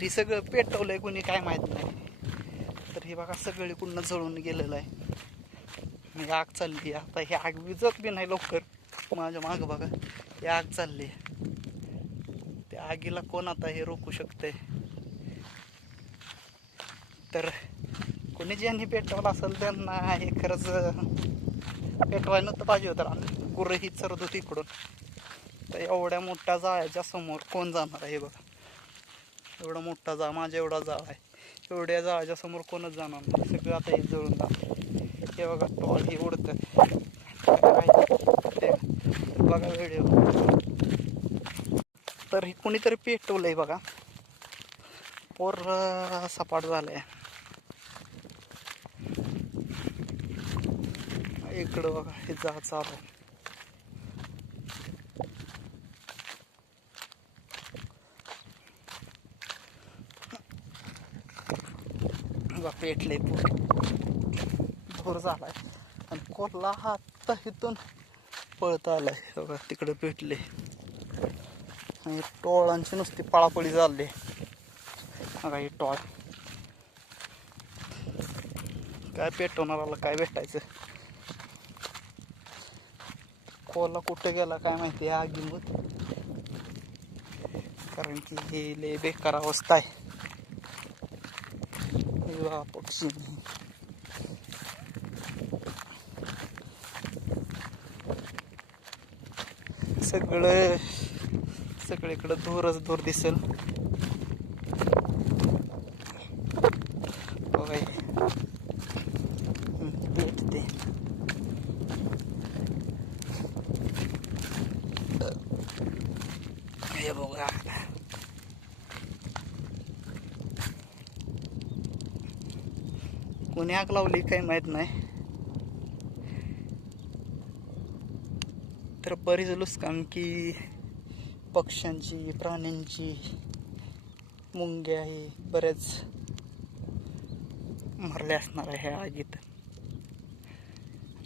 तर सगळं सगळं पेटवलंय कोणी काय माहीत नाही. तर हे बघा सगळी कुठनं जळून गेलेलं आहे. मी आग चालली आहे. आता ही आग विजत बी नाही लवकर. माझ्या मागं बघा ही आग चालली आहे. त्या आगीला कोण आता हे रोखू शकते तर कोणी ज्यांनी पेटवलं असेल त्यांना हे खरंच पेटवाय नव्हतं पाहिजे होतं. आणि गुरं ही चरत होती इकडून. तर एवढ्या मोठ्या जाळ्याच्या समोर कोण जाणार आहे हे बघा. एवढा मोठा जा माझ्या एवढा जाळ आहे. एवढ्या जाळाच्या समोर कोणच जाणार नाही. सगळं आता हे जळून जातं. हे बघा टॉल हे उडतं. ते बघा व्हिडिओ तर हे कोणीतरी पेटवलंय बघा. पोर सपाट सपाट झालंय. इकडं बघा हे जा चालू आहे. बघा पेटले पूर. धूर झालाय. आणि कोल्हा हा आत्ता इथून पळत आलाय. बघा तिकडे पेटले आणि टोळांची नुसती पळापळी चालली बघा ही टोळ. काय पेटवणार आला काय भेटायचं? कोला कुठे गेला काय माहिती? या आगीमत कारण की हे लय बेकार अवस्था आहे. हे पक्षी. सगळं सगळीकडं धूरच धूर दिसेल. बघाय भेटते. हम्म, पेटते हे बघा कोणी आग लावली काही माहीत नाही. तर बरीच लुस्कान की पक्ष्यांची प्राण्यांची मुंग्या हे बऱ्याच मरले असणार आहे ह्या आगीत.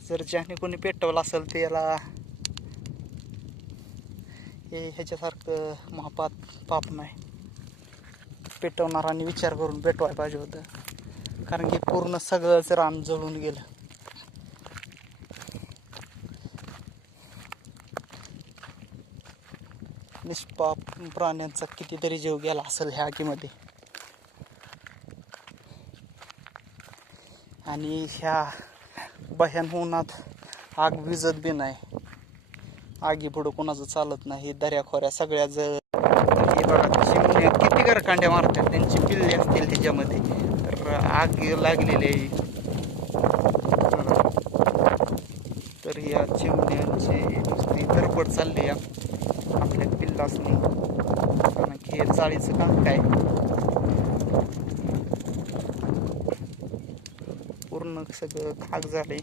जर ज्याने कोणी पेटवलं असेल ते याला हे ह्याच्यासारखं महापात पाप नाही. पेटवणार आणि विचार करून पेटवायला पाहिजे होतं. कारण की पूर्ण सगळंच रान जळून गेलं. निष्पाप प्राण्यांचा कितीतरी जीव गेला असेल ह्या आगीमध्ये. आणि ह्या भयान उन्हात आग विजत बी नाही. आगी पुढं कोणाचं चालत नाही दर्याखोऱ्या सगळ्या जळ बघा किती गरकांड्या मारतात त्यांची पिल्ले असतील त्याच्यामध्ये. तर आग लागलेली आहे. तर या चिमण्यांची नुसती धरपड चालली आहे. आपल्या पिल्लासनी. कारण की हे चाळीचं काम काय? पूर्ण सगळं खाक झालंय.